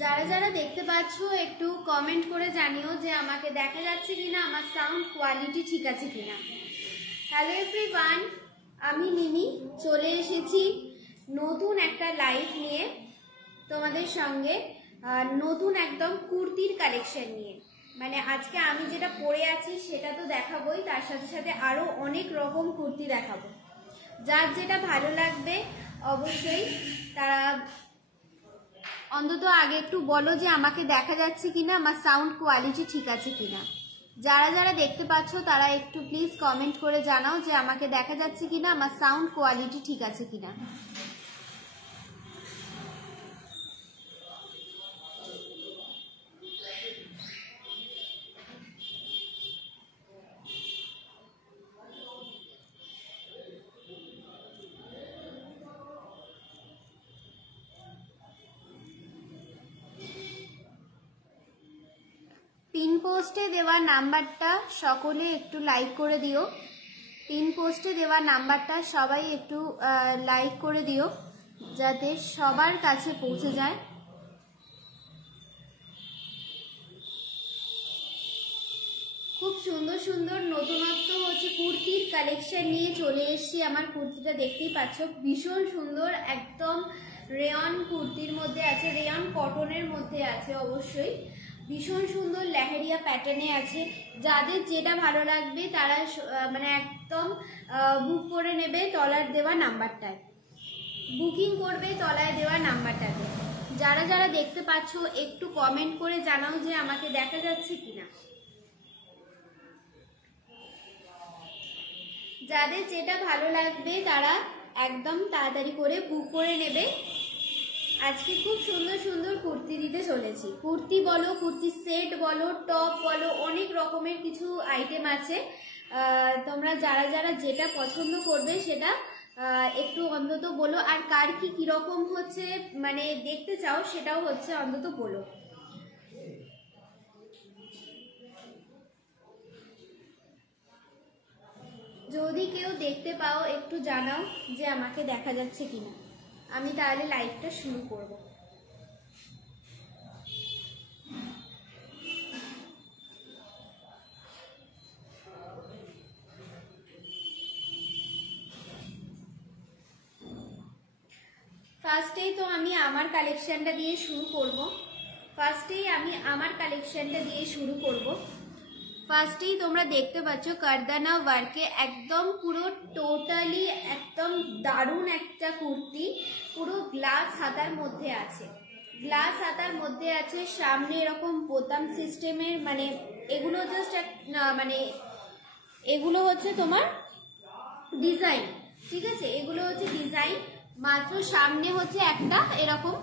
যারা যারা দেখতে পাচ্ছ একটু কমেন্ট করে জানিও যে আমাকে দেখা যাচ্ছে কিনা, আমার সাউন্ড কোয়ালিটি ঠিক আছে কিনা। হ্যালো এভরিওয়ান, আমি মিমি চলে এসেছি নতুন একটা লাইভ নিয়ে তোমাদের সঙ্গে, নতুন একদম কুর্তির কালেকশন নিয়ে। মানে আজকে আমি যেটা পরে আছি সেটা তো দেখাবোই, তার সাথে সাথে আরো অনেক রকম কুর্তি দেখাবো। যার যেটা ভালো লাগবে অবশ্যই তারা অন্তত আগে একটু বলো যে আমাকে দেখা যাচ্ছে কিনা, আমার সাউন্ড কোয়ালিটি ঠিক আছে কিনা। যারা যারা দেখতে পাচ্ছ তারা একটু প্লিজ কমেন্ট করে জানাও যে আমাকে দেখা যাচ্ছে কিনা, আমার সাউন্ড কোয়ালিটি ঠিক আছে কিনা। পিন পোস্টে দেওয়া নাম্বারটা সকলে একটু লাইক করে দিও। পিন পোস্টে দেওয়া নাম্বারটা সবাই একটু লাইক করে দিও যাতে সবার কাছে পৌঁছে যায়। খুব সুন্দর সুন্দর নতুনত্ব হচ্ছে কুর্তির কালেকশন নিয়ে চলে এসেছি। আমার কুর্তিটা দেখতেই পাচ্ছ, ভীষণ সুন্দর, একদম রেয়ন কুর্তির মধ্যে আছে, রেয়ন কটনের মধ্যে আছে অবশ্যই। ভীষণ সুন্দর লেহেরিয়া প্যাটার্নে আছে। যাদের যেটা ভালো লাগবে তারা মানে একদম বুক করে নেবে তলার দেওয়া নাম্বারটায়, বুকিং করবে তলায় দেওয়া নাম্বারটাতে। যারা যারা দেখতে পাচ্ছ একটু কমেন্ট করে জানাও যে আমাকে দেখা যাচ্ছে কিনা। যাদের যেটা ভালো লাগবে তারা একদম তাড়াতাড়ি করে বুক করে নেবে। আজকে খুব সুন্দর সুন্দর কুর্তি দিতে চলেছি। কুর্তি বলো, কুর্তি সেট বলো, টপ বলো, অনেক রকমের কিছু আইটেম আছে। তোমরা যারা যারা যেটা পছন্দ করবে সেটা একটু অন্তত বলো, আর কার কি কিরকম হচ্ছে মানে দেখতে চাও সেটাও হচ্ছে অন্তত বলো। যদি কেউ দেখতে পাও একটু জানাও যে আমাকে দেখা যাচ্ছে কিনা, আমি তাহলে লাইভটা শুরু করব। ফার্স্টেই তো আমি আমার কালেকশনটা দিয়ে শুরু করব। ফার্স্টেই তোমরা দেখতে পাচ্ছ কারদানা ওয়ার্কে একদম পুরো টোটালি একদম দারুণ একটা কুর্তি, পুরো গ্লাস হাতার মধ্যে আছে। গ্লাস হাতার মধ্যে আছে, সামনে এরকম বোতাম সিস্টেমের, মানে এগুলো জাস্ট মানে এগুলো হচ্ছে তোমার ডিজাইন, ঠিক আছে, এগুলো হচ্ছে ডিজাইন। মাত্র সামনে হচ্ছে একটা এরকম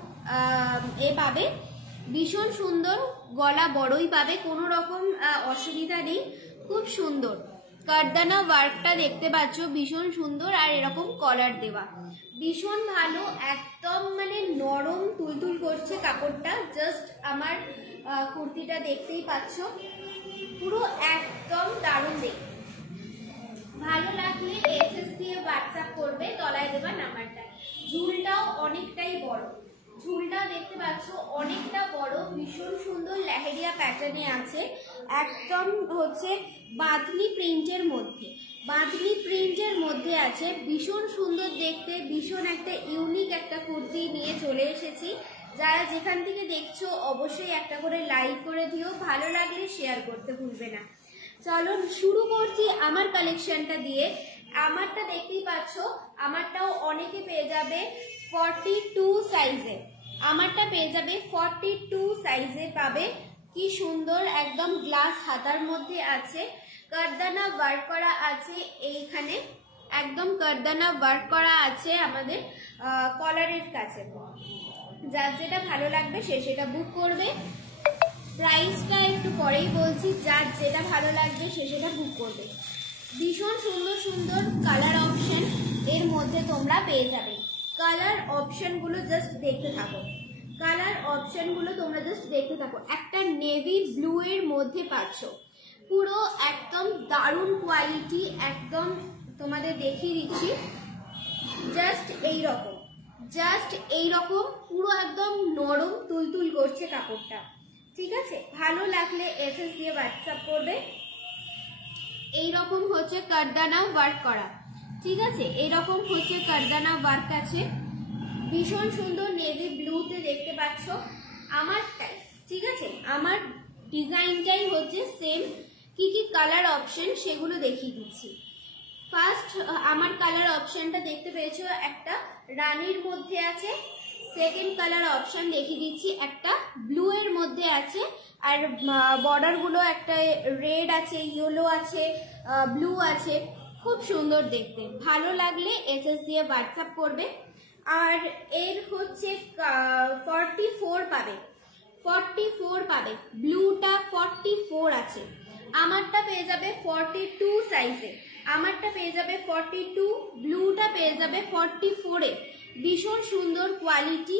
এ পাবে, ভীষণ সুন্দর, গলা বড়ই পাবে, কোনো রকম অসুবিধা নেই, খুব সুন্দর। কারদানা ওয়ার্কটা দেখতে পাচ্ছ ভীষণ সুন্দর, আর এরকম কলার দেওয়া, ভীষণ ভালো, একদম মানে নরম তুলতুল করছে কাপড়টা। জাস্ট আমার কুর্তিটা দেখতেই পাচ্ছ, পুরো একদম দারুণ দেখতে। ভালো লাগলে এসএস দিয়ে হোয়াটসঅ্যাপ করবে তলায় দেওয়া নাম্বারটা। ঝুলটাও অনেকটাই বড়, ঝুলটাও দেখতে পাচ্ছ অনেকটা বড়, ভীষণ সুন্দর লেহেরিয়া প্যাটার্নে আছে, একদম হচ্ছে বাঁধনি প্রিন্টের মধ্যে, বাঁধনি প্রিন্টের মধ্যে আছে, ভীষণ সুন্দর দেখতে, ভীষণ একটা ইউনিক একটা কুর্তি নিয়ে চলে এসেছি। যারা যেখান থেকে দেখছো অবশ্যই একটা করে লাইক করে দিও, ভালো লাগলে শেয়ার করতে ভুলবে না। চলো শুরু করছি আমার কালেকশনটা দিয়ে। আমারটা দেখতেই পাচ্ছ, আমারটাও অনেকে পেয়ে যাবে 42 সাইজে, আমারটা পেয়ে যাবে 42 সাইজে পাবে। কি সুন্দর, একদম গ্লাস হাতার মধ্যে আছে, কারদানা ওয়ার্ক করা আছে এইখানে, একদম কারদানা ওয়ার্ক করা আছে আমাদের কলারের কাছে। যার যেটা ভালো লাগবে সে সেটা বুক করবে। প্রাইসটা একটু পরেই বলছি, যার যেটা ভালো লাগবে সে সেটা বুক করবে। ভীষণ সুন্দর সুন্দর কালার অপশন এর মধ্যে তোমরা পেয়ে যাবে। কালার অপশনগুলো জাস্ট দেখতে থাকো, কালার অপশনগুলো তোমরা জাস্ট দেখতে থাকো। একটা নেভি ব্লু এর মধ্যে পাচ্ছ, পুরো একদম দারুণ কোয়ালিটি, একদম তোমাদের দেখিয়ে দিচ্ছি, জাস্ট এই রকম, জাস্ট এইরকম পুরো একদম নরম তুলতুল করছে কাপড়টা। ঠিক আছে, ভালো লাগলে এসএস দিয়ে হোয়াটসঅ্যাপ করবে। এইরকম হচ্ছে কারদানা ওয়ার্ক করা। ঠিক আছে, এইরকম হচ্ছে কারদানা ওয়ার্ক আছে, ভীষণ সুন্দর নেভি ব্লুতে দেখতে পাচ্ছ আমারটাই। ঠিক আছে, আমার ডিজাইনটাই হচ্ছে সেম। কি কি কালার অপশন সেগুলো দেখিয়ে দিচ্ছি। ফার্স্ট আমার কালার অপশনটা দেখতে পেয়েছো, একটা রানীর মধ্যে আছে। সেকেন্ড কালার অপশন দেখিয়ে দিচ্ছি, একটা ব্লু এর মধ্যে আছে, আর বর্ডার গুলো একটা রেড আছে, ইয়েলো আছে, ব্লু আছে, খুব সুন্দর দেখতে। ভালো লাগলে এসএস দিয়ে হোয়াটসঅ্যাপ করবে। আর এর হচ্ছে 44 পাবে, 44 পাবে, ব্লুটা 44 আছে, আমারটা পেয়ে যাবে 42 সাইজে, আমারটা পেয়ে যাবে 42, ব্লুটা পেয়ে যাবে 44 এ, ভীষণ সুন্দর কোয়ালিটি।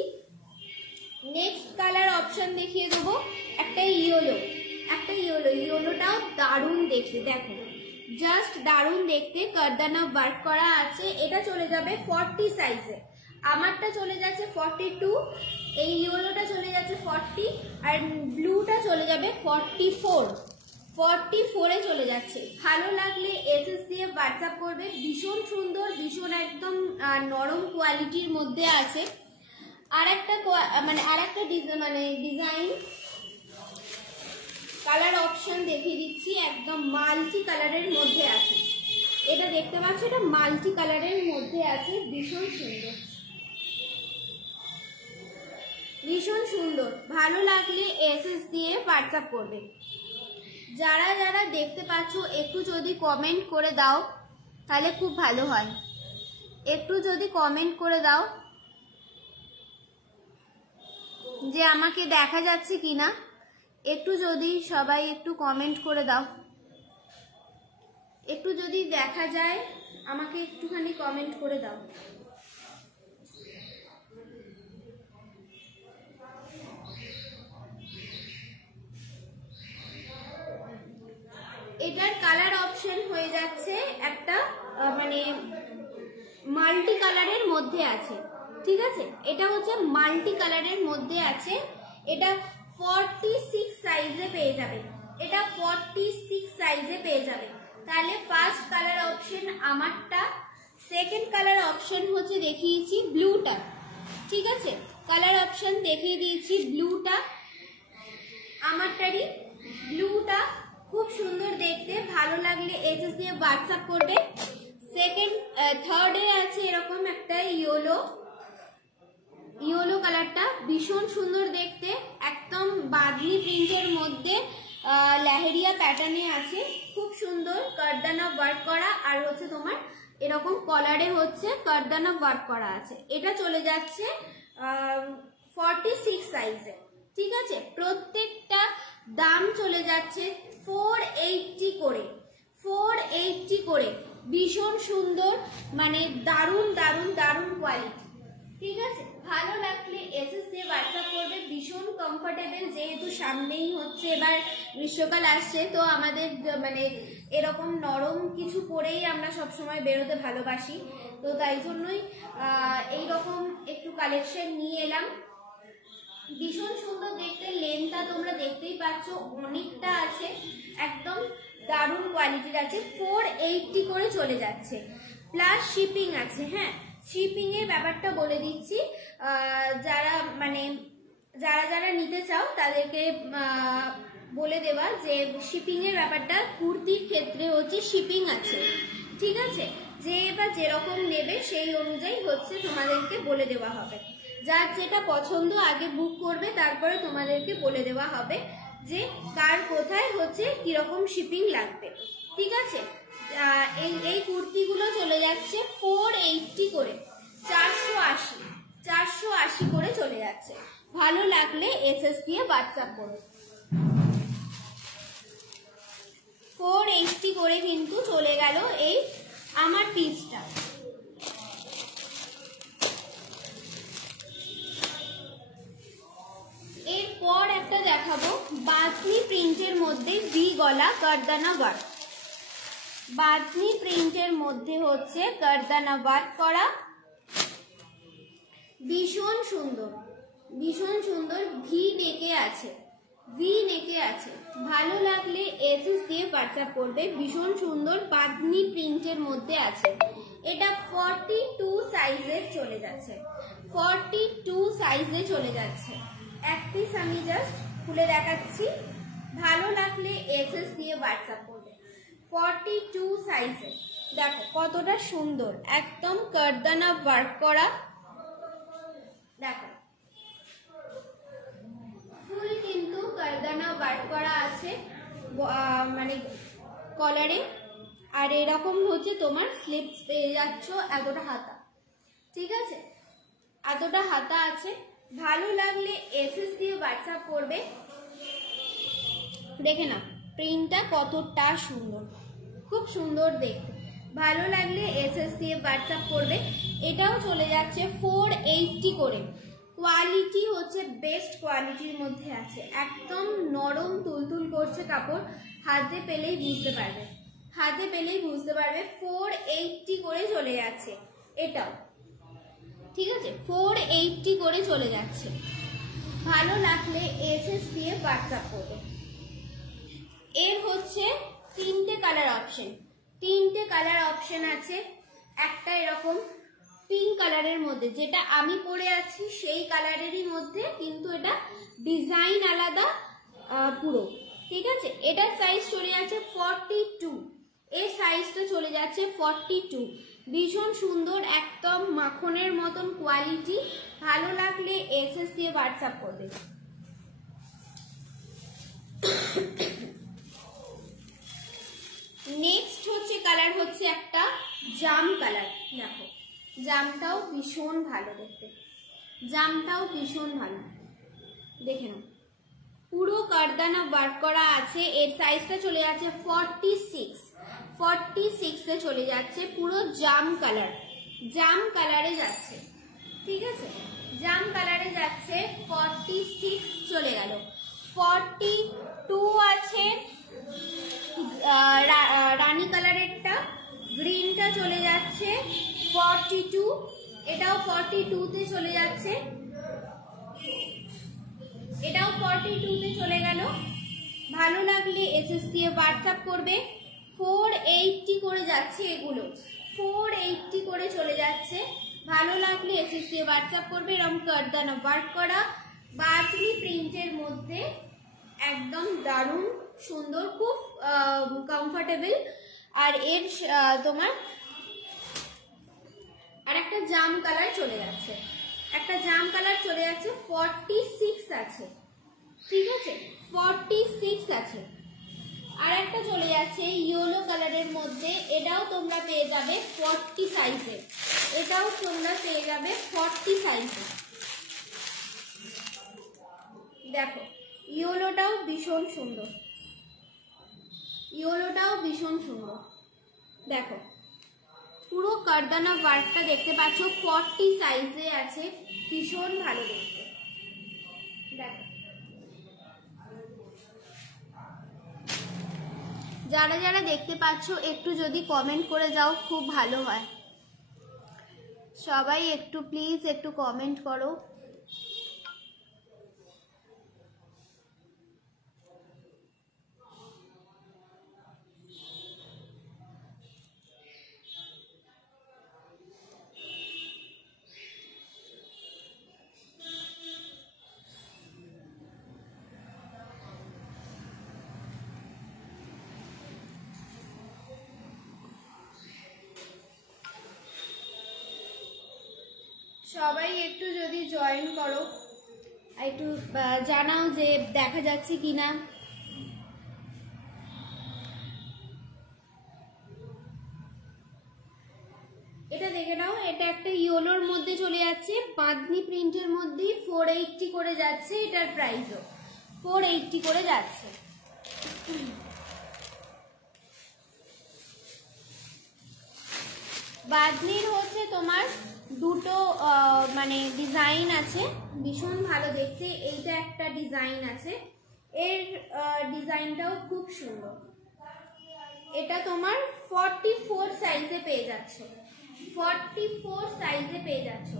নেক্সট কালার অপশন দেখিয়ে দেবো, একটা ইয়েলো, একটা ইয়েলো, ইয়েলোটাও দারুণ দেখতে, দেখো জাস্ট দারুণ দেখতে, কারদানা ওয়ার্ক করা আছে। এটা চলে যাবে 40 সাইজে, আমারটা চলে যাচ্ছে 42, এই ইয়েলোটা চলে যাচ্ছে 40, আর ব্লুটা চলে যাবে 44 এ চলে যাচ্ছে। ভালো লাগলে এসএস দিয়ে হোয়াটসঅ্যাপ করবে। ভীষণ সুন্দর, ভীষণ একদম নরম কোয়ালিটির মধ্যে আছে। আর একটা ডিজাইন কালার অপশন দেখিয়ে দিচ্ছি, একদম মাল্টি কালারের মধ্যে আছে। এটা দেখতে পাচ্ছ, এটা মাল্টি কালারের মধ্যে আছে, ভীষণ সুন্দর, ভীষণ সুন্দর। ভালো লাগলে এসএস দিয়ে হোয়াটসঅ্যাপ করবে। যারা যারা দেখতে পাচ্ছ একটু যদি কমেন্ট করে দাও তাহলে খুব ভালো হয়, একটু যদি কমেন্ট করে দাও যে আমাকে দেখা যাচ্ছে কিনা, একটু যদি সবাই একটু কমেন্ট করে দাও, একটু যদি দেখা যায় আমাকে একটুখানি কমেন্ট করে দাও। এটার কালার অপশন হয়ে যাচ্ছে একটা মাল্টি কালারের মধ্যে আছে। ঠিক আছে, এটা হচ্ছে মাল্টি কালারের মধ্যে আছে, এটা 46 সাইজে পেয়ে যাবে, এটা 46 সাইজে পেয়ে যাবে। তাহলে ফার্স্ট কালার অপশন আমারটা, সেকেন্ড কালার অপশন হচ্ছে দেখিয়েছি ব্লুটা। ঠিক আছে, কালার অপশন দেখিয়ে দিয়েছি ব্লুটা, আমারটারই ব্লুটা খুব সুন্দর দেখতে। ভালো লাগলে এসএস দিয়ে হোয়াটসঅ্যাপ করবে। সেকেন্ড থার্ডে আছে এরকম একটা ইয়েলো, ইয়েলো কালারটা ভীষণ সুন্দর দেখতে, একদম বাদনি প্রিন্টের মধ্যে লেহেরিয়া প্যাটার্নে আছে, খুব সুন্দর কারদানা ওয়ার্ক করা, আর হচ্ছে তোমার এরকম কলারে হচ্ছে কারদানা ওয়ার্ক করা আছে। এটা চলে যাচ্ছে 46 সাইজে। ঠিক আছে, প্রত্যেকটা দাম চলে যাচ্ছে 480 করে, 480 করে, ভীষণ সুন্দর, দারুণ দারুণ দারুণ কোয়ালিটি। ঠিক আছে, ভালো লাগলে এসএস দিয়ে হোয়াটসঅ্যাপ করবে। ভীষণ কমফোর্টেবল, যেহেতু সামনেই হচ্ছে এবার গ্রীষ্মকাল আসছে, তো আমাদের এরকম নরম কিছু পরেই আমরা সবসময় বেরোতে ভালোবাসি, তো তাই জন্যই এইরকম একটু কালেকশন নিয়ে এলাম। ভীষণ সুন্দর দেখতে, লেন্থটা তোমরা দেখতেই পাচ্ছ অনেকটা আছে, একদম দারুণ কোয়ালিটির আছে। 480 করে চলে যাচ্ছে, প্লাস শিপিং আছে। হ্যাঁ, শিপিং এর ব্যাপারটা বলে দিচ্ছি, যারা যারা নিতে চাও তাদেরকে বলে দেওয়া যে শিপিং এর ব্যাপারটা কুর্তির ক্ষেত্রে হচ্ছে শিপিং আছে। ঠিক আছে, যে বা যেরকম নেবে সেই অনুযায়ী হচ্ছে তোমাদেরকে বলে দেওয়া হবে। যার যেটা পছন্দ আগে বুক করবে, তারপরে তোমাদেরকে বলে দেওয়া হবে যে কার কোথায় হচ্ছে কিরকম শিপিং লাগবে। ঠিক আছে, এই কুর্তিগুলো চলে যাচ্ছে 480 করে, 480 করে চলে যাচ্ছে। ভালো লাগলে এসএস দিয়ে হোয়াটসঅ্যাপ করো। 480 করে কিন্তু চলে গেল এই আমার পিসটা। এরপর একটা দেখাবো বাদনি প্রিন্টের মধ্যে ভি গলা কারদানা ওয়ার্ক। বাদনি প্রিন্টের মধ্যে হচ্ছে কারদানা ওয়ার্ক করা, ভীষণ সুন্দর, ভীষণ সুন্দর। ভি নেকে আছে, ভি নেকে আছে। ভালো লাগলে এসএস দিয়ে হোয়াটসঅ্যাপ করবে। ভীষণ সুন্দর বাঁধনি প্রিন্টের মধ্যে আছে। এটা 42 সাইজে চলে যাচ্ছে, 42 সাইজে চলে যাচ্ছে। এক পিস আমি জাস্ট খুলে দেখাচ্ছি, ভালো লাগলে এসএস দিয়ে হোয়াটসঅ্যাপ করবে। 42 সাইজে দেখো কতটা সুন্দর, একদম কারদানা ওয়ার্ক করা। দেখো ফুল কিন্তু কারদানা ওয়ার্ক করা আছে মানে কলারে। আর এরকম হচ্ছে তোমার স্লিপস পেয়ে যাচ্ছ, এতটা হাতা, ঠিক আছে, এতটা হাতা আছে। ভালো লাগলে এসএস দিয়ে হোয়াটসঅ্যাপ করবে। দেখে না প্রিন্টটা কতটা সুন্দর, খুব সুন্দর দেখতে। ভালো লাগলে এসএস দিয়ে হোয়াটসঅ্যাপ করবে। এটাও চলে যাচ্ছে 480 করে। কোয়ালিটি হচ্ছে বেস্ট কোয়ালিটির মধ্যে আছে, একদম নরম তুলতুল করছে কাপড়। হাতে পেলেই বুঝতে পারবে, হাতে পেলেই বুঝতে পারবে। 480 করে চলে যাচ্ছে এটাও, ঠিক আছে, 480 করে চলে যাচ্ছে। ভালো লাগলে এসএস দিয়ে হোয়াটসঅ্যাপ করবে। এর হচ্ছে তিনটে কালার অপশন, তিনটে কালার অপশন আছে। একটা এরকম পিঙ্ক কালারের মধ্যে, যেটা আমি পরে আছি সেই কালারেরই মধ্যে, কিন্তু এটা ডিজাইন আলাদা পুরো, ঠিক আছে। এটার সাইজ চলে যাচ্ছে 42, এর সাইজটা চলে যাচ্ছে 42। ভীষণ সুন্দর, একদম মাখনের মতন কোয়ালিটি। ভালো লাগলে এসএস দিয়ে হোয়াটসঅ্যাপ করবে। নেক্সট হচ্ছে কালার হচ্ছে একটা জাম কালার। দেখো জামটাও ভীষণ ভালো দেখতে, জামটাও ভীষণ ভালো, দেখে নাও পুরো কারদানা ওয়ার্ক করা আছে। এর সাইজটা চলে যাচ্ছে 46, 46-এ চলে যাচ্ছে। পুরো জাম কালার, জাম কালারে যাচ্ছে, ঠিক আছে, জাম কালারে যাচ্ছে। 46 চলে গেল। 42 আছে রানী কালারেরটা, গ্রিনটা চলে যাচ্ছে 42, এটাও 42-তে চলে যাচ্ছে, এটাও 42-তে চলে গেল। ভালো লাগলে এসএস দিয়ে হোয়াটসঅ্যাপ করবে। 480 করে যাচ্ছে এগুলো, 480 করে চলে যাচ্ছে। ভালো লাগলে এসএস দিয়ে হোয়াটসঅ্যাপ করবে। এরকম কারদানা ওয়ার্ক করা বাটনি প্রিন্টের মধ্যে, একদম দারুণ সুন্দর, খুব কমফোর্টেবল। আর এর তোমার আর একটা জাম কালার চলে যাচ্ছে, একটা জাম কালার চলে যাচ্ছে। 46 আছে, ঠিক আছে, 46 আছে। আর একটা চলে যাচ্ছে ইয়েলো কালারের মধ্যে, এটাও তোমরা পেয়ে যাবে 40 সাইজে, এটাও তোমরা পেয়ে যাবে 40 সাইজে। দেখো ইয়েলোটাও ভীষণ সুন্দর, ইয়েলোটাও ভীষণ সুন্দর। দেখো পুরো কারদানা ওয়ার্কটা দেখতে পাচ্ছ, 40 সাইজে আছে, ভীষণ ভালো দেখতে। দেখো যারা যারা দেখতে পাচ্ছ একটু যদি কমেন্ট করে যাও খুব ভালো হয়। সবাই একটু প্লিজ একটু কমেন্ট করো। সবাই একটু যদি জয়েন করো, একটু জানাও যে দেখা যাচ্ছে কিনা। এটা দেখে নাও, এটা একটা ইয়েলোর মধ্যে চলে যাচ্ছে, বাঁধনি প্রিন্টের মধ্যে 480 করে যাচ্ছে। এটার প্রাইসও 480 করে যাচ্ছে। বাঁধনির হচ্ছে তোমার দুটো মানে ডিজাইন আছে, ভীষণ ভালো দেখতে। এইটা একটা ডিজাইন আছে, এর ডিজাইনটাও খুব সুন্দর। এটা তোমার 44 সাইজে পেয়ে যাচ্ছ, 44 সাইজে পেয়ে যাচ্ছ।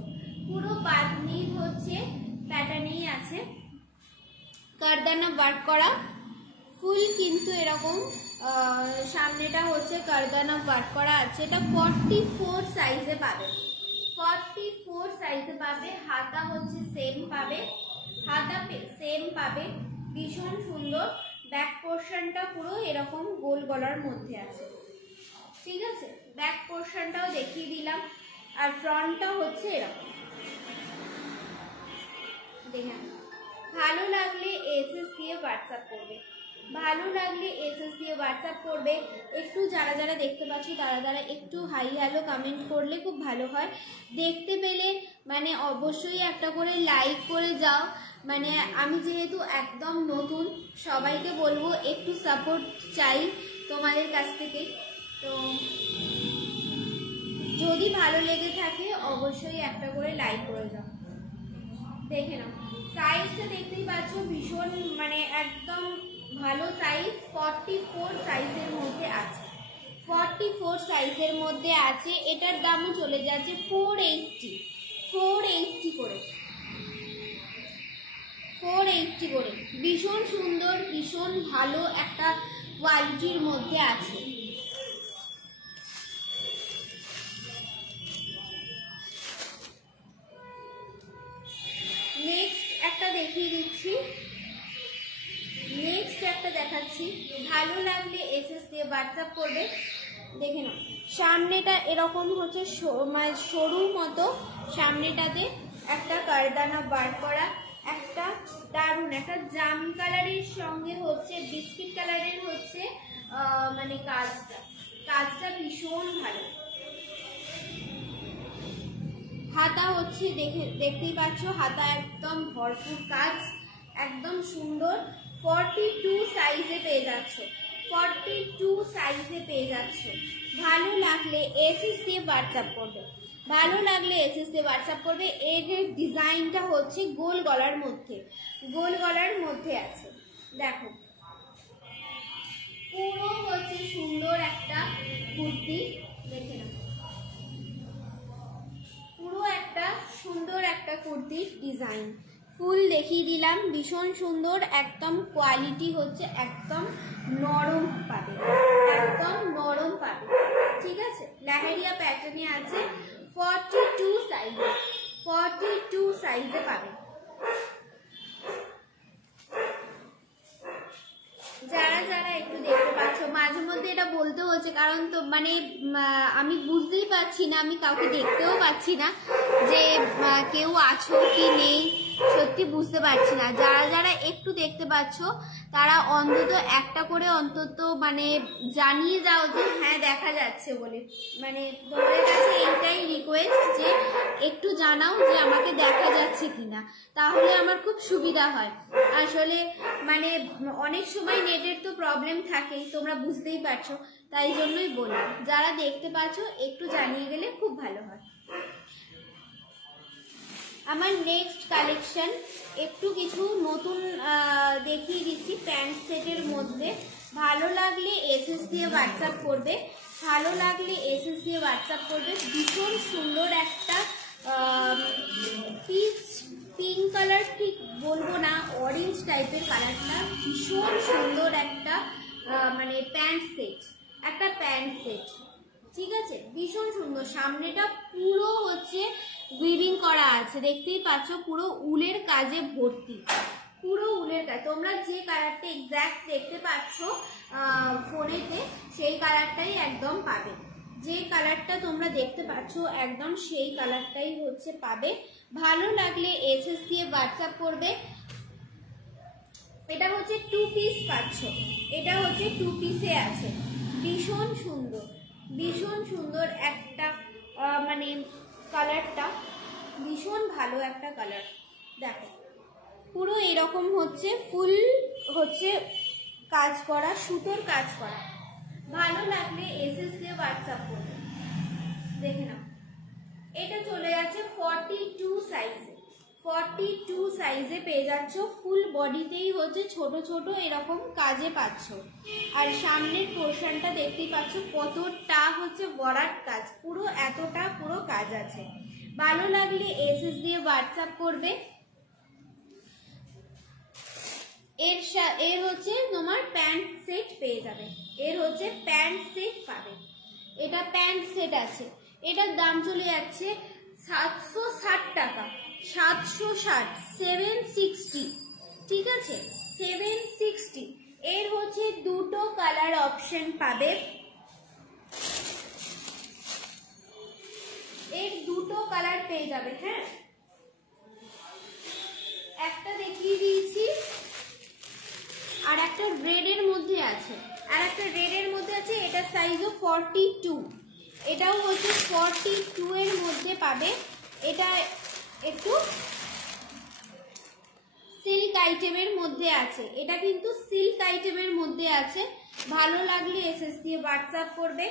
পুরো বাঁধনির হচ্ছে প্যাটার্নেই আছে, কারদানা ওয়ার্ক করা ফুল, কিন্তু এরকম সামনেটা হচ্ছে কারদানা ওয়ার্ক করা আছে। এটা 44 সাইজে পাবে, 44 সাইজে পাবে। হাতা হচ্ছে সেম পাবে, হাতা সেম পাবে, ভীষণ সুন্দর। ব্যাক পোর্শনটা পুরো এরকম গোল গলার মধ্যে আছে, ঠিক আছে। ব্যাক পোর্শনটাও দেখিয়ে দিলাম, আর ফ্রন্টটা হচ্ছে এরকম। দেখেন, ভালো লাগলে এসএস দিয়ে হোয়াটসঅ্যাপ করবে, ভালো লাগলে এসএস দিয়ে হোয়াটসঅ্যাপ করবে। একটু যারা যারা দেখতে পাচ্ছ তারা একটু হাই হ্যালো কমেন্ট করলে খুব ভালো হয়। দেখতে পেলে মানে অবশ্যই একটা করে লাইক করে যাও। মানে আমি যেহেতু একদম নতুন, সবাইকে বলবো একটু সাপোর্ট চাই তোমাদের কাছ থেকে। তো যদি ভালো লেগে থাকে অবশ্যই একটা করে লাইক করে যাও। দেখে নাও, সাইজটা দেখতেই পাচ্ছ, ভীষণ মানে একদম ভালো সাইজ। 44 সাইজের মধ্যে আছে, 44 সাইজের মধ্যে আছে। এটার দামও চলে যাচ্ছে 480 করে, 480 করে। ভীষণ সুন্দর, ভীষণ ভালো একটা কোয়ালিটির মধ্যে আছে। নেক্সট একটা দেখিয়ে দিচ্ছি, নেক্সট একটা দেখাচ্ছি। ভালো লাগলে এসএস দিয়ে হোয়াটসঅ্যাপ করবে। দেখে নাও, সামনেটা এরকম হচ্ছে মানে সরু মতো, সামনেটাতে একটা কারদানা বার করা, একটা দারুণ একটা জাম কালারের সঙ্গে হচ্ছে বিস্কিট কালারের হচ্ছে মানে কাজটা ভীষণ ভালো। হাতা হচ্ছে দেখতেই পাচ্ছ, হাতা একদম ভরপুর কাজ, একদম সুন্দর। 42 সাইজে পেয়ে যাচ্ছ, 42 সাইজে পেয়ে যাচ্ছ। ভালো লাগলে এসএস দিয়ে হোয়াটসঅ্যাপ করবে, ভালো লাগলে এসএস দিয়ে হোয়াটসঅ্যাপ করবে। এর ডিজাইনটা হচ্ছে গোল গলার মধ্যে, গোল গলার মধ্যে আছে। দেখো, পুরো হচ্ছে সুন্দর একটা কুর্তি। দেখে নাও, পুরো একটা সুন্দর একটা কুর্তির ডিজাইন। ফুল দেখিয়ে দিলাম, ভীষণ সুন্দর। একদম কোয়ালিটি হচ্ছে একদম নরম পাবে, একদম নরম পাবে, ঠিক আছে। লেহেরিয়া প্যাটার্নে আছে, 42 সাইজে, 42 সাইজে পাবে। যারা যারা একটু দেখতে পাচ্ছ, মাঝে মধ্যে এটা বলতে হচ্ছে কারণ তো মানে আমি বুঝতেই পারছি না, আমি কাউকে দেখতেও পাচ্ছি না যে কেউ আছো কি নেই, সত্যি বুঝতে পারছি না। যারা যারা একটু দেখতে পাচ্ছ তারা অন্তত একটা করে অন্তত মানে জানিয়ে যাও যে হ্যাঁ দেখা যাচ্ছে বলে। মানে তোমাদের কাছে এইটাই রিকোয়েস্ট যে একটু জানাও যে আমাকে দেখা যাচ্ছে কিনা, তাহলে আমার খুব সুবিধা হয়। আসলে মানে অনেক সময় নেটের তো প্রবলেম থাকেই, তোমরা বুঝতেই পারছো, তাই জন্যই বললাম যারা দেখতে পাচ্ছ একটু জানিয়ে গেলে খুব ভালো হয়। আমার নেক্সট কালেকশন একটু কিছু নতুন দেখিয়ে দিচ্ছি প্যান্ট সেটের মধ্যে। ভালো লাগলে এসএস দিয়ে হোয়াটসঅ্যাপ করবে, ভালো লাগলে এসএস দিয়ে হোয়াটসঅ্যাপ করবে। ভীষণ সুন্দর একটা পিঙ্ক কালার, ঠিক বলবো না, অরেঞ্জ টাইপের কালারটা। ভীষণ সুন্দর একটা মানে প্যান্ট সেট, একটা প্যান্ট সেট, ঠিক আছে। ভীষণ সুন্দর, সামনেটা পুরো হচ্ছে উইভিং করা আছে, দেখতেই পাচ্ছ, পুরো উলের কাজে ভর্তি, পুরো উলের কাজ। তোমরা যে কালারটা এক্স্যাক্ট দেখতে পাচ্ছ ফোনেতে সেই কালারটাই একদম পাবে, যে কালারটা তোমরা দেখতে পাচ্ছ একদম সেই কালারটাই হচ্ছে পাবে। ভালো লাগলে এসএস দিয়ে হোয়াটসঅ্যাপ করবে। এটা হচ্ছে 2 পিস পাচ্ছ, এটা হচ্ছে 2 পিসে আছে। ভীষণ সুন্দর, ভীষণ সুন্দর একটা মানে কালারটা ভীষণ ভালো একটা কালার। দেখো, পুরো এরকম হচ্ছে ফুল হচ্ছে কাজ করা, সুতোর কাজ করা। ভালো লাগলে এসএস দিয়ে হোয়াটসঅ্যাপ করবে। দেখে নাও, এটা চলে যাচ্ছে 42 সাইজে, 42 সাইজে পেয়ে যাচ্ছ। ফুল বডিতেই হচ্ছে ছোট ছোট এরকম কাজে পাচ্ছ। আর সামনের পোর্শনটা দেখতেই পাচ্ছ কতটা হচ্ছে বড়ার কাজ, পুরো এতটা পুরো কাজ আছে। ভালো লাগলে এসএস দিয়ে হোয়াটসঅ্যাপ করবে। এর হচ্ছে তোমার প্যান্ট সেট পেয়ে যাবে, এর হচ্ছে প্যান্ট সেট পাবে। এটা প্যান্ট সেট আছে, এটার দাম চলে যাচ্ছে 760 টাকা, 760, 760, ঠিক আছে, 760। এর হচ্ছে দুটো কালার অপশন পাবে, এর দুটো কালার পেয়ে যাবে। হ্যাঁ, একটা দেখিয়ে দিয়েছি, আর একটা রেডের মধ্যে আছে, আর একটা রেডের মধ্যে আছে, এটা সাইজও 42, এটাও হচ্ছে 42 এর মধ্যে পাবে। এটা একটু সিল্ক আইটেমের মধ্যে আছে, এটা কিন্তু সিল্ক আইটেমের মধ্যে আছে। ভালো লাগলে এসএস দিয়ে হোয়াটসঅ্যাপ করবে।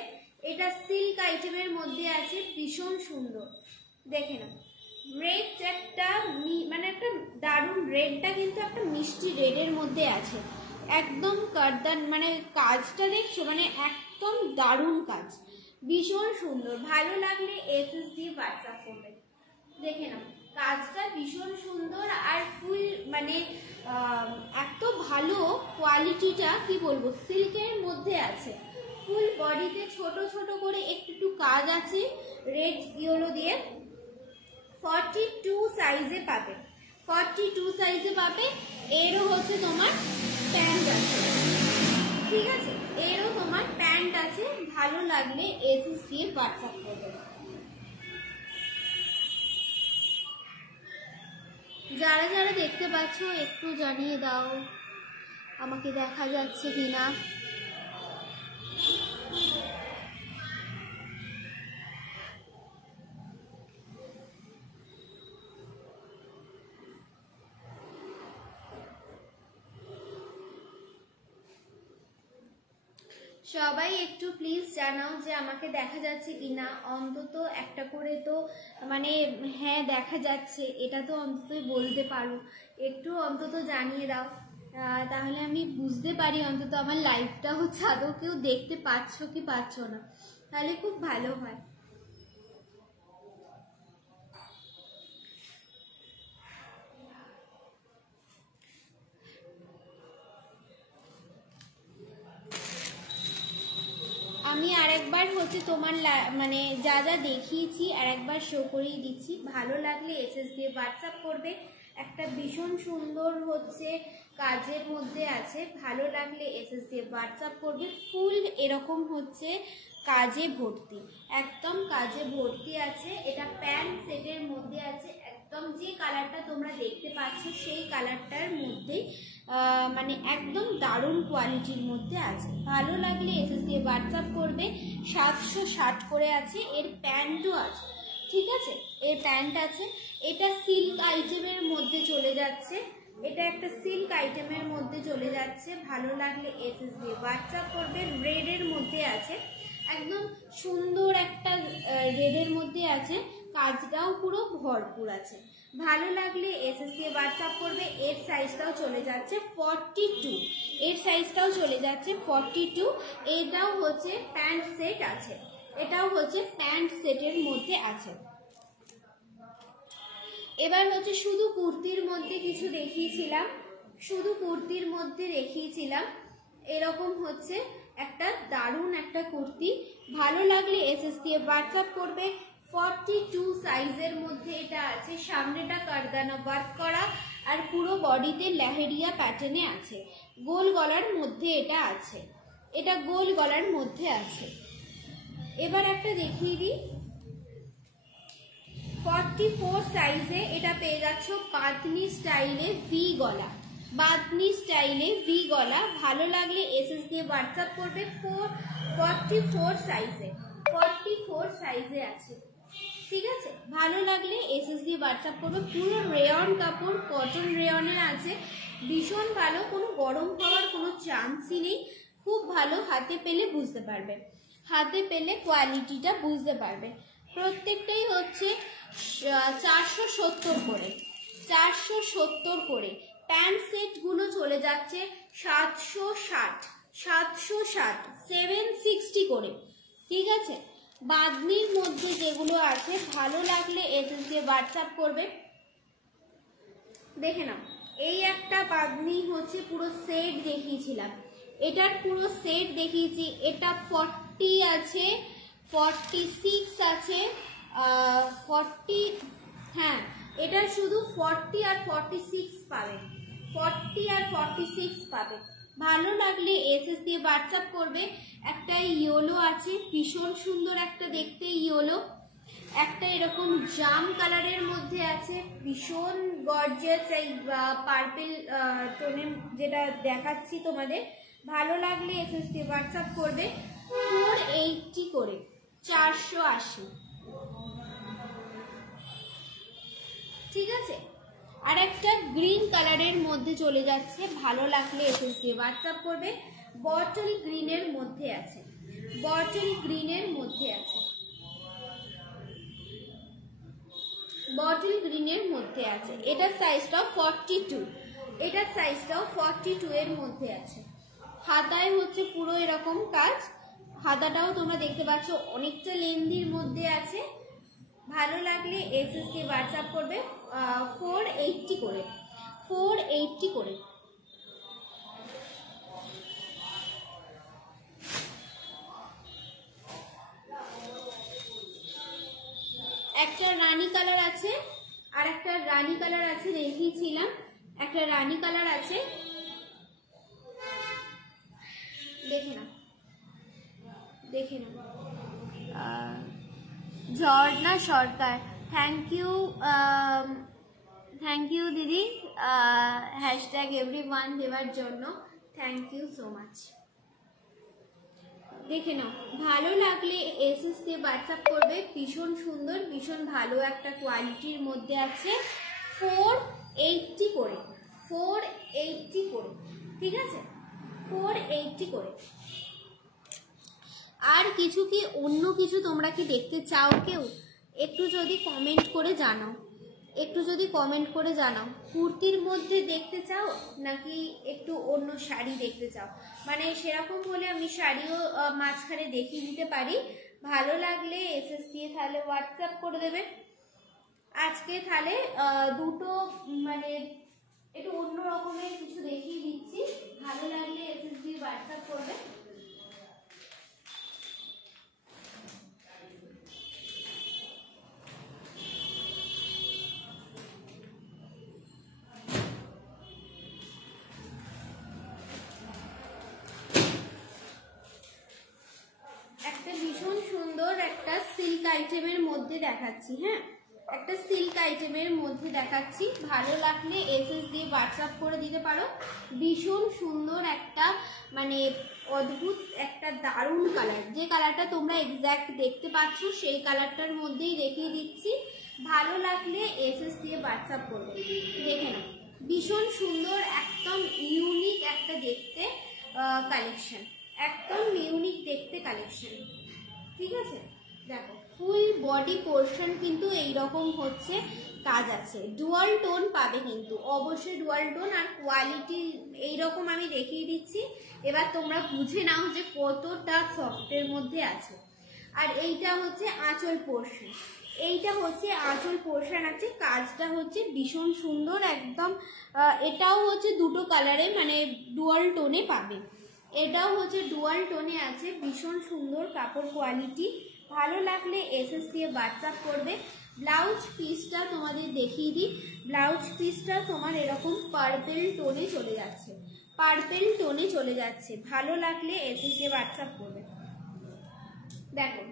এটা সিল্ক আইটেমের মধ্যে আছে, ভীষণ সুন্দর, দেখে নাও। রেড একটা মানে একটা দারুণ, রেডটা কিন্তু একটা মিষ্টি রেডের মধ্যে আছে, একদম কারদান, মানে কাজটা দেখছো, মানে একদম দারুণ কাজ, ভীষণ সুন্দর। ভালো লাগলে এসএস দিয়ে হোয়াটসঅ্যাপ করবে। দেখে নাও কাজটা ভীষণ সুন্দর, আর ফুল মানে এত ভালো কোয়ালিটিটা, কি বলবো, সিল্কের মধ্যে আছে। ফুল বডিতে ছোট ছোট করে একটু কাজ আছে রেড ইয়েলো দিয়ে। 42 সাইজে পাবে, 42 সাইজে পাবে। এরও হচ্ছে তোমার প্যান্ট আছে, ঠিক আছে, এরও তোমার প্যান্ট আছে। ভালো লাগলে এসএস দিয়ে হোয়াটসঅ্যাপ করবে। যারা যারা দেখতে পাচ্ছ একটু জানিয়ে দাও আমাকে দেখা যাচ্ছে কিনা। সবাই একটু প্লিজ জানাও যে আমাকে দেখা যাচ্ছে কিনা, অন্তত একটা করে তো, মানে হ্যাঁ দেখা যাচ্ছে এটা তো অন্ততই বলতে পারো, একটু অন্তত জানিয়ে দাও, তাহলে আমি বুঝতে পারি অন্তত আমার লাইফটা হচ্ছে আদৌ কেউ দেখতে পাচ্ছ কি পাচ্ছ না, তাহলে খুব ভালো হয়। আমি আরেকবার হচ্ছে তোমার মানে যা যা দেখিয়েছি আরেকবার শো করিয়ে দিচ্ছি। ভালো লাগলে এসএস দিয়ে হোয়াটসঅ্যাপ করবে। একটা ভীষণ সুন্দর হচ্ছে কাজের মধ্যে আছে, ভালো লাগলে এসএস দিয়ে হোয়াটসঅ্যাপ করবে। ফুল এরকম হচ্ছে কাজে ভর্তি, একদম কাজে ভর্তি আছে। এটা প্যান্ট সেটের মধ্যে আছে, একদম যে কালারটা তোমরা দেখতে পাচ্ছ সেই কালারটার মধ্যেই, মানে একদম দারুণ কোয়ালিটির মধ্যে আছে। ভালো লাগলে এসএস দিয়ে হোয়াটসঅ্যাপ করবে। 760 করে আছে, এর প্যান্টও আছে, ঠিক আছে, এর প্যান্ট আছে। এটা সিল্ক আইটেমের মধ্যে চলে যাচ্ছে, এটা একটা সিল্ক আইটেমের মধ্যে চলে যাচ্ছে। ভালো লাগলে এসএস দিয়ে হোয়াটসঅ্যাপ করবে। রেডের মধ্যে আছে, একদম সুন্দর একটা রেডের মধ্যে আছে, কাজটাও পুরো ভরপুর আছে। ভালো লাগলে এসএস দিয়ে হোয়াটসঅ্যাপ করবে। এর সাইজটাও চলে যাচ্ছে 42, এর সাইজটাও চলে যাচ্ছে 42। এটাও হচ্ছে প্যান্ট সেট আছে, এটাও হচ্ছে প্যান্ট সেটের মধ্যে আছে। এবার হচ্ছে শুধু কুর্তির মধ্যে কিছু দেখিয়েছিলাম, শুধু কুর্তির মধ্যে দেখিয়েছিলাম। এরকম হচ্ছে একটা দারুণ একটা কুর্তি। ভালো লাগলে এসএস দিয়ে হোয়াটসঅ্যাপ করবে। 42 সাইজের মধ্যে এটা আছে। সামনেটা কারদানা ওয়ার্ক করা, আর পুরো বডিতে লেহেরিয়া প্যাটার্নে আছে। গোল গলার মধ্যে এটা আছে, এটা গোল গলার মধ্যে আছে। এবার একটা দেখিয়ে দিই, 44 সাইজে এটা পেয়ে যাচ্ছ বাঁধনি স্টাইলে ভি গলা, বাঁধনি স্টাইলে ভি গলা। ভালো লাগলে এসএস দিয়ে হোয়াটসঅ্যাপ করবে। 44 সাইজে, 44 সাইজে আছে, ঠিক আছে। ভালো লাগলে এসএস দিয়ে হোয়াটসঅ্যাপ করবে। পুরো রেয়ন কাপড়, কটন রেয়নের আছে, ভীষণ ভালো, কোনো গরম হওয়ার কোনো চান্সই নেই। খুব ভালো, হাতে পেলে বুঝতে পারবে, হাতে পেলে কোয়ালিটিটা বুঝতে পারবে। প্রত্যেকটাই হচ্ছে 470 করে, 470 করে। প্যান্ট সেটগুলো চলে যাচ্ছে 760, 760, 760 করে, ঠিক আছে। বাঁধনির মধ্যে যেগুলো আছে ভালো লাগলে এসএস দিয়ে হোয়াটসঅ্যাপ করবে। দেখে নাও, এই একটা বাঁধনি হচ্ছে পুরো সেট দেখিয়েছিলাম, এটার পুরো সেট দেখিয়েছি। এটা 40 আছে, 46 আছে, 40, হ্যাঁ এটা শুধু 40 আর 46 পাবে, 40 আর 46 পাবে। ভালো লাগলে এসএস দিয়ে হোয়াটসঅ্যাপ করবে। একটা ইয়েলো আছে, ভীষণ সুন্দর একটা দেখতে ইয়েলো। একটা এরকম জাম কালারের মধ্যে আছে, ভীষণ গর্জিয়াস, এই পার্পল টোনের যেটা দেখাচ্ছি তোমাদের। ভালো লাগলে এসএস দিয়ে হোয়াটসঅ্যাপ করবে। 480 করে, 480, ঠিক আছে। আর একটা গ্রিন কালারের মধ্যে চলে যাচ্ছে, ভালো লাগলে এসএস দিয়ে হোয়াটসঅ্যাপ করবে। বটল গ্রিনের মধ্যে আছে, বটল গ্রিনের মধ্যে আছে, বটল গ্রিনের মধ্যে আছে। এটার সাইজটাও 42, এটার সাইজটাও 42 এর মধ্যে আছে। হাতায় হচ্ছে পুরো এরকম কাজ, হাতাটাও তোমরা দেখতে পাচ্ছ অনেকটা লেন্থির মধ্যে আছে। ভালো লাগলে এসএস দিয়ে হোয়াটসঅ্যাপ করবে। 480 করে, 480 করে। একটা রানী কালার আছে, আর একটা রানী কালার আছে, দেখিয়েছিলাম একটা রানী কালার আছে, দেখে না, দেখে না। ঝর্ণা সরকার, থ্যাংক ইউ দিদি, হ্যাশট্যাগ এভরিওয়ান দেওয়ার জন্য, থ্যাংক ইউ সো মাচ। দেখে নাও, ভালো লাগলে এসএস দিয়ে হোয়াটসঅ্যাপ করবে। ভীষণ সুন্দর, ভীষণ ভালো একটা কোয়ালিটির মধ্যে আছে। 480 করে, 480 করে, ঠিক আছে, 480 করে। আর কিছু কি, অন্য কিছু তোমরা কি দেখতে চাও কেউ? একটু যদি কমেন্ট করে জানাও, একটু যদি কমেন্ট করে জানাও। কুর্তির মধ্যে দেখতে চাও নাকি একটু অন্য শাড়ি দেখতে চাও? মানে সেরকম হলে আমি শাড়িও মাঝখানে দেখিয়ে দিতে পারি। ভালো লাগলে এসএস দিয়ে তাহলে হোয়াটসঅ্যাপ করে দেবে। আজকে তাহলে দুটো মানে একটু অন্য রকমের কিছু দেখিয়ে দিচ্ছি, ভালো লাগলে এসএস দিয়ে হোয়াটসঅ্যাপ করবে। একটা ভীষণ সুন্দর একটা সিল্ক আইটেমের মধ্যে দেখাচ্ছি, হ্যাঁ একটা সিল্ক আইটেমের মধ্যে দেখাচ্ছি। ভালো লাগলে এসএস দিয়ে হোয়াটসঅ্যাপ করে দিতে পারো। ভীষণ সুন্দর একটা মানে অদ্ভুত একটা দারুণ কালার, যে কালারটা তোমরা এক্স্যাক্ট দেখতে পাচ্ছ সেই কালারটার মধ্যেই দেখিয়ে দিচ্ছি। ভালো লাগলে এসএস দিয়ে হোয়াটসঅ্যাপ করবে। দেখে নাও, ভীষণ সুন্দর, একদম ইউনিক একটা দেখতে কালেকশন, একদম ইউনিক দেখতে কালেকশন, ঠিক আছে। দেখো ফুল বডি পোর্শন কিন্তু এইরকম হচ্ছে কাজ আছে, ডুয়াল টোন পাবে কিন্তু অবশ্যই ডুয়াল টোন। আর কোয়ালিটি এইরকম আমি দেখিয়ে দিচ্ছি, এবার তোমরা বুঝে নাও যে কতটা সফটের মধ্যে আছে। আর এইটা হচ্ছে আঁচল পোর্শন, এইটা হচ্ছে আঁচল পোর্শন আছে, কাজটা হচ্ছে ভীষণ সুন্দর একদম। এটাও হচ্ছে দুটো কালারে মানে ডুয়াল টোনে পাবে, এটাও হচ্ছে ডুয়াল টোনে আছে, ভীষণ সুন্দর কাপড় কোয়ালিটি। ভালো লাগলে এসএস দিয়ে হোয়াটসঅ্যাপ করবে। ব্লাউজ পিসটা তোমাদের দেখিয়ে দিই, ব্লাউজ পিসটা তোমার এরকম পার্পেল টোনে চলে যাচ্ছে, পার্পেল টোনে চলে যাচ্ছে। ভালো লাগলে এসএস দিয়ে হোয়াটসঅ্যাপ করবে। দেখো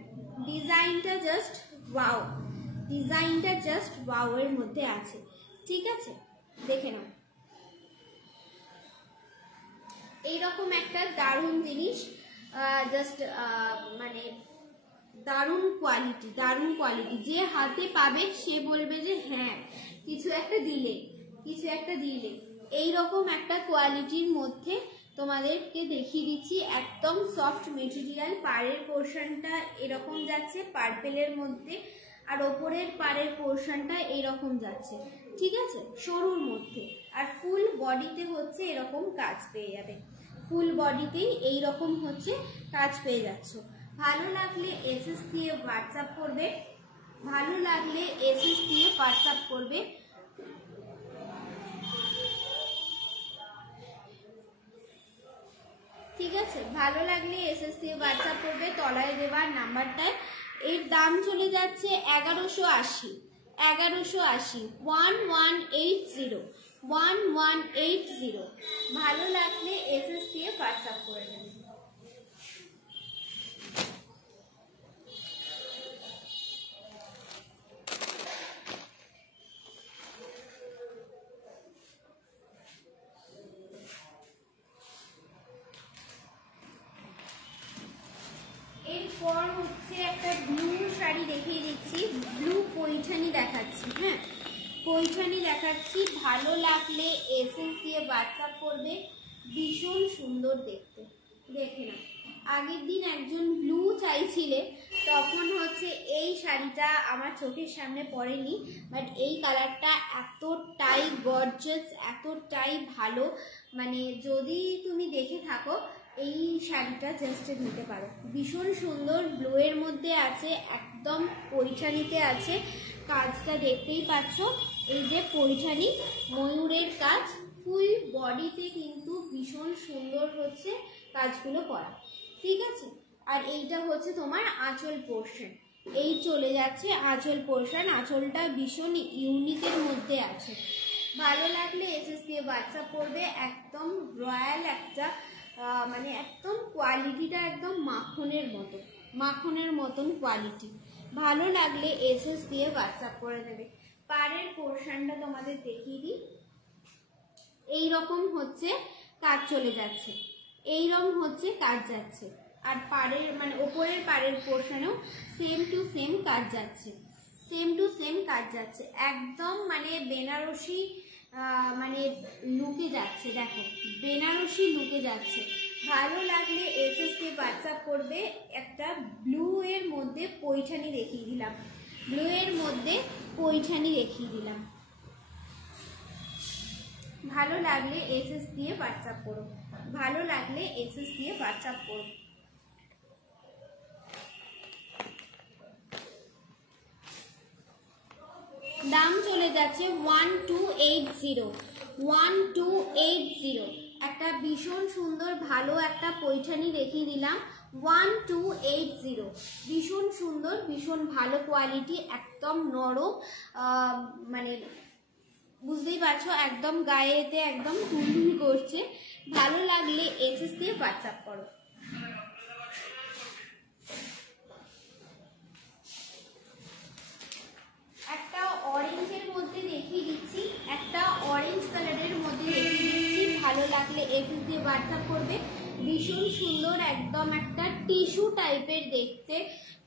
ডিজাইনটা জাস্ট ওয়াও, ডিজাইনটা জাস্ট ওয়াও এর মধ্যে আছে, ঠিক আছে। দেখে নাও, এইরকম একটা দারুণ জিনিস, জাস্ট মানে দারুণ কোয়ালিটি, দারুণ কোয়ালিটি। যে হাতে পাবে সে বলবে যে হ্যাঁ কিছু একটা দিলে, কিছু একটা দিলে। এইরকম একটা কোয়ালিটির মধ্যে তোমাদেরকে দেখিয়ে দিচ্ছি, একদম সফট মেটেরিয়াল। পাড়ের পোর্শনটা এরকম যাচ্ছে পার্পেলের মধ্যে, আর ওপরের পাড়ের পোর্শনটা এরকম যাচ্ছে, ঠিক আছে, সরুর মধ্যে। আর ফুল বডিতে হচ্ছে এরকম কাজ পেয়ে যাবে, ফুল বডিতেই এইরকম হচ্ছে কাজ পেয়ে যাচ্ছ। ভালো লাগলে এসএস দিয়ে হোয়াটসঅ্যাপ করবে, ভালো লাগলে এসএস দিয়ে হোয়াটসঅ্যাপ করবে। ঠিক আছে, ভালো লাগলে এসএস দিয়ে হোয়াটসঅ্যাপ করবে তলায় দেওয়ার নাম্বারটায়। এর দাম চলে যাচ্ছে 1180, 1180, 1180, 1180। ভালো লাগলে এসএস দিয়ে হোয়াটসঅ্যাপ করে দেবেন। এরপর হচ্ছে একটা ব্লু শাড়ি দেখিয়ে দিচ্ছি, ব্লু পৈঠানি দেখাচ্ছি। হ্যাঁ, পৈঠানি দেখাচ্ছি, ভালো লাগলে এসএস দিয়ে হোয়াটসঅ্যাপ করবে। ভীষণ সুন্দর দেখতে, দেখে না। আগের দিন একজন ব্লু চাইছিলে, তখন হচ্ছে এই শাড়িটা আমার চোখের সামনে পড়েনি, বাট এই কালারটা এতটাই গর্জাস, এতটাই ভালো, মানে যদি তুমি দেখে থাকো এই শাড়িটা জাস্ট নিতে পারো। ভীষণ সুন্দর, ব্লু এর মধ্যে আছে, একদম পৈঠানিতে আছে। কাজটা দেখতেই পাচ্ছ, এই যে পৈঠানি ময়ূরের কাজ, ফুল বডিতে কিন্তু ভীষণ সুন্দর হচ্ছে কাজগুলো করা। ঠিক আছে, আর এইটা হচ্ছে তোমার আঁচল পোর্শন, এই চলে যাচ্ছে আঁচল পোর্শন। আঁচলটা ভীষণ ইউনিকের মধ্যে আছে। ভালো লাগলে এসএস দিয়ে হোয়াটসঅ্যাপ করবে। একদম রয়্যাল একটা, মানে একদম কোয়ালিটিটা একদম মাখনের মতো, মাখনের মতন কোয়ালিটি। ভালো লাগলে এসএস দিয়ে হোয়াটসঅ্যাপ করে দেবে। পাড়ের পোর্শনটা তোমাদের দেখিয়ে দিই, এইরকম হচ্ছে কাজ চলে যাচ্ছে, এইরকম হচ্ছে কাজ যাচ্ছে। আর পাড়ের মানে ওপরের পাড়ের পোর্শনেও সেম টু সেম কাজ যাচ্ছে, সেম টু সেম কাজ যাচ্ছে। একদম মানে বেনারসি মানে লুকে যাচ্ছে, দেখো বেনারসি লুকে যাচ্ছে। ভালো লাগলে এসএস দিয়ে হোয়াটসঅ্যাপ করবে। একটা ব্লু এর মধ্যে পৈঠানি দেখিয়ে দিলাম, ব্লু এর মধ্যে পৈঠানি দেখিয়ে দিলাম। ভালো লাগলে এসএস দিয়ে হোয়াটসঅ্যাপ করো, ভালো লাগলে এসএস দিয়ে হোয়াটসঅ্যাপ করো। দাম চলে যাচ্ছে 1280, 1280। একটা ভীষণ সুন্দর ভালো একটা পৈঠানি দেখিয়ে দিলাম, 1280। ভীষণ সুন্দর, ভীষণ ভালো কোয়ালিটি, একদম নরম, মানে বুঝতেই পারছো একদম গায়েতে একদম টুনটুনি করছে। ভালো লাগলে এসএস দিয়ে হোয়াটসঅ্যাপ করো। একটা অরেঞ্জের মধ্যে দেখিয়ে দিচ্ছি, একটা অরেঞ্জ কালারের মধ্যে দেখিয়ে দিচ্ছি। ভালো লাগলে এসএস দিয়ে হোয়াটসঅ্যাপ করবে। ভীষণ সুন্দর, একদম একটা টিস্যু টাইপের দেখতে,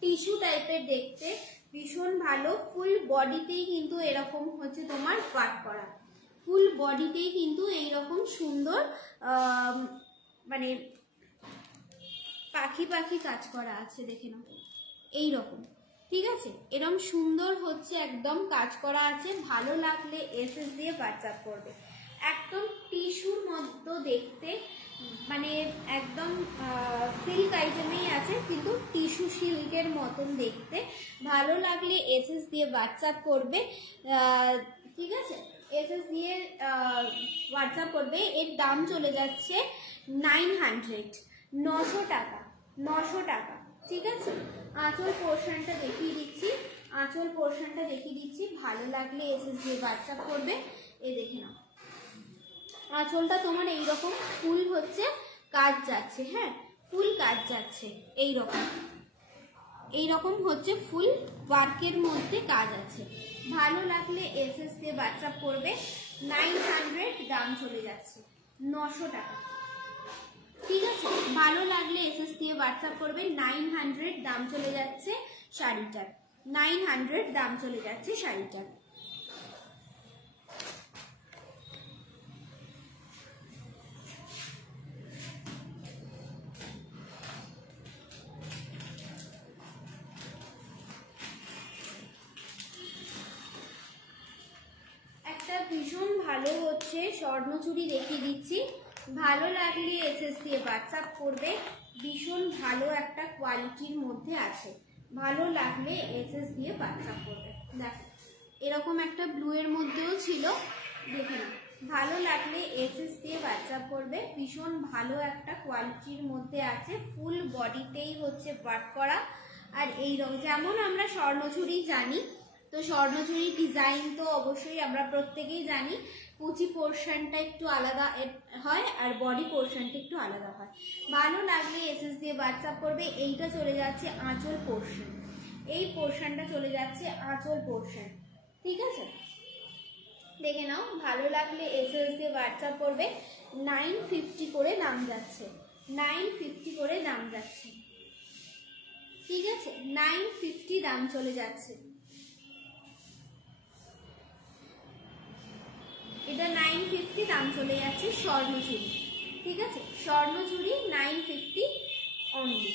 টিস্যু টাইপের দেখতে, ভীষণ ভালো। ফুল বডিতেই কিন্তু এরকম হচ্ছে তোমার ওয়ার্ক করা, ফুল বডিতেই কিন্তু এইরকম সুন্দর মানে পাখি পাখি কাজ করা আছে, দেখে নাও এইরকম। ঠিক আছে, এরকম সুন্দর হচ্ছে একদম কাজ করা আছে। ভালো লাগলে এসএস দিয়ে হোয়াটসঅ্যাপ করবে। একদম টিস্যুর মতো দেখতে, মানে একদম সিল্ক আইটেমেই আছে কিন্তু টিস্যু সিল্কের মতন দেখতে। ভালো লাগলে এসএস দিয়ে হোয়াটসঅ্যাপ করবে। ঠিক আছে, এসএস দিয়ে হোয়াটসঅ্যাপ করবে। এর দাম চলে যাচ্ছে 900, 900 টাকা, 900 টাকা। ঠিক আছে, আঁচল পোর্শনটা দেখিয়ে দিচ্ছি, আঁচল পোর্শনটা দেখিয়ে দিচ্ছি। ভালো লাগলে এসএস দিয়ে হোয়াটসঅ্যাপ করবে। এই দেখে নাও, আঁচলটা তোমার এইরকম ফুল হচ্ছে কাজ যাচ্ছে। হ্যাঁ, ফুল কাজ যাচ্ছে, এইরকম এইরকম হচ্ছে ফুল ওয়ার্কের মধ্যে কাজ আছে। ভালো লাগলে এসএস দিয়ে হোয়াটসঅ্যাপ করবে। 900 দাম চলে যাচ্ছে, 900 টাকা। ঠিক আছে, ভালো লাগলে এসএস দিয়ে হোয়াটসঅ্যাপ করবে। 900 দাম চলে যাচ্ছে শাড়িটার, 900 দাম চলে যাচ্ছে শাড়িটার। একটা ভীষণ ভালো হচ্ছে স্বর্ণচুড়ি দেখিয়ে দিচ্ছি, ভালো লাগলে এসএস দিয়ে হোয়াটসঅ্যাপ করবে, ভীষণ ভালো একটা কোয়ালিটির মধ্যে আছে। ভালো লাগলে এসএস দিয়ে হোয়াটসঅ্যাপ করবে। দেখো এরকম একটা ব্লু এর মধ্যেও ছিল, দেখে নাও। ভালো লাগলে এসএস দিয়ে হোয়াটসঅ্যাপ করবে, ভীষণ ভালো একটা কোয়ালিটির মধ্যে আছে। ফুল বডিতেই হচ্ছে ওয়ার্ক করা। আর এই যেমন আমরা স্বর্ণচুরি জানি, তো স্বর্ণচুরি ডিজাইন তো অবশ্যই আমরা প্রত্যেকেই জানি, কুচি পোর্শনটা একটু আলাদা হয় আর বডি পোর্শনটা একটু আলাদা হয়। ভালো লাগলে এসএস দিয়ে হোয়াটসঅ্যাপ করবে। এইটা চলে যাচ্ছে আঁচল পোর্শন, এই পোর্শনটা চলে যাচ্ছে আঁচল পোর্শন, ঠিক আছে? দেখে নাও। ভালো লাগলে এসএস দিয়ে হোয়াটসঅ্যাপ করবে। 950 করে দাম যাচ্ছে, 950 করে দাম যাচ্ছে, ঠিক আছে? 950 দাম চলে যাচ্ছে। এটা 950 দাম চলে যাচ্ছে স্বর্ণচুরি, ঠিক আছে? স্বর্ণচুরি 950 অনলি।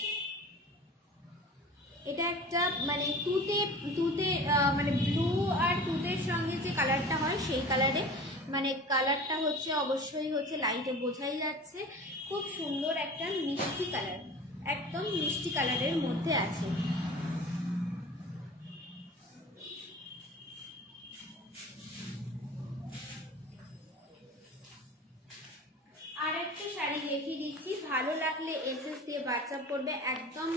এটা একটা মানে তুতে মানে ব্লু আর তুতের সঙ্গে যে কালারটা হয় সেই কালারে, মানে কালারটা হচ্ছে অবশ্যই হচ্ছে লাইটে বোঝাই যাচ্ছে। খুব সুন্দর একটা মিষ্টি কালার, একদম মিষ্টি কালারের মধ্যে আছে। আর একটা শাড়ি দেখিয়ে দিচ্ছি। ভালো লাগলে এসএস দিয়ে হোয়াটসঅ্যাপ করবে। একদম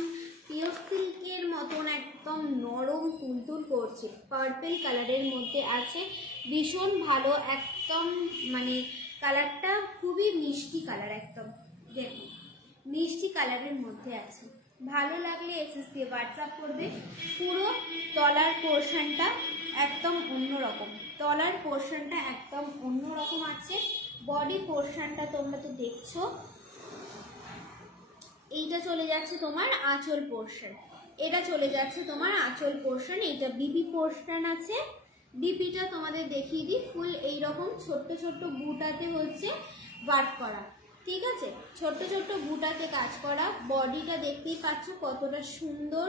পিওর সিল্কের মতন একদম নরম তুলতুল করছে, পার্পল কালারের মধ্যে আছে, ভীষণ ভালো একদম, মানে কালারটা খুবই মিষ্টি কালার, একদম দেখুন মিষ্টি কালারের মধ্যে আছে। ভালো লাগলে এসএস দিয়ে হোয়াটসঅ্যাপ করবে। পুরো তলার পোর্শনটা একদম অন্যরকম, তলার পোর্শনটা একদম অন্যরকম আছে। বডি পোর্শনটা তোমরা তো দেখছো, এইটা চলে যাচ্ছে তোমার আঁচল পোর্শন, এটা চলে যাচ্ছে তোমার আঁচল পোর্শন। এইটা বিপি পোর্শন আছে, বিপিটা তোমাদের দেখিয়ে দিই। ফুল এইরকম ছোট্ট ছোট্ট বুটাতে হচ্ছে ওয়ার্ক করা, ঠিক আছে? ছোট্ট ছোট্ট বুটাতে কাজ করা। বডিটা দেখতেই পাচ্ছ কতটা সুন্দর,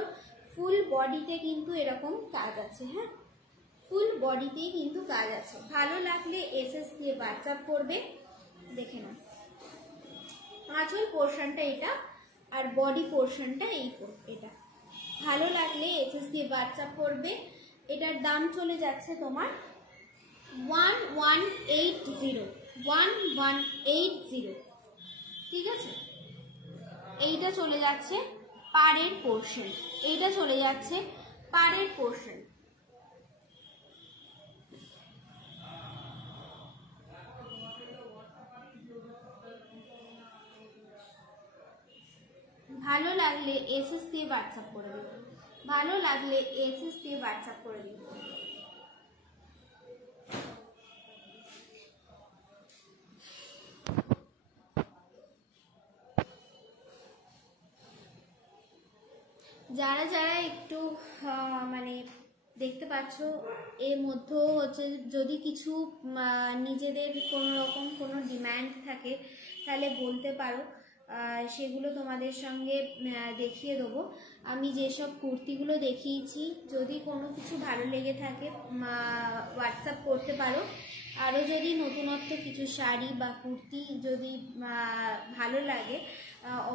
ফুল বডিতে কিন্তু এরকম কাজ আছে, হ্যাঁ ফুল বডিতেই কিন্তু কাজ আছে। ভালো লাগলে এসএস দিয়ে হোয়াটসঅ্যাপ করবে। দেখে নাও আঁচল পোর্শনটা এটা আর বডি পোর্শনটা এটা। ভালো লাগলে এসএস দিয়ে হোয়াটসঅ্যাপ করবে। এটার দাম চলে যাচ্ছে তোমার 1180, ঠিক আছে? এইটা চলে যাচ্ছে পাড়ের পোর্শন, এইটা চলে যাচ্ছে পাড়ের পোর্শন। ভালো লাগলে এসএস দিয়ে হোয়াটসঅ্যাপ করে দিও, ভালো লাগলে এসএস দিয়ে হোয়াটসঅ্যাপ করে দিও। যারা যারা একটু মানে দেখতে পাচ্ছ, এর মধ্যেও হচ্ছে যদি কিছু নিজেদের কোনো রকম কোনো ডিম্যান্ড থাকে তাহলে বলতে পারো, সেগুলো তোমাদের সঙ্গে দেখিয়ে দেবো। আমি যেসব কুর্তিগুলো দেখিয়েছি, যদি কোনো কিছু ভালো লেগে থাকে হোয়াটসঅ্যাপ করতে পারো। আরও যদি নতুনত্ব কিছু শাড়ি বা কুর্তি যদি ভালো লাগে,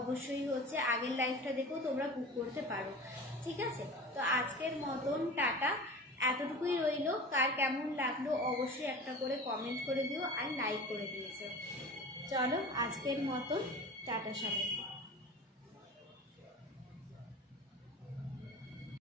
অবশ্যই হচ্ছে আগের লাইভটা দেখেও তোমরা বুক করতে পারো, ঠিক আছে? তো আজকের মতন টাটা, এতটুকুই রইলো। কার কেমন লাগলো অবশ্যই একটা করে কমেন্ট করে দিও আর লাইক করে দিয়েছো। চলো আজকের মতন টাটা সবাই।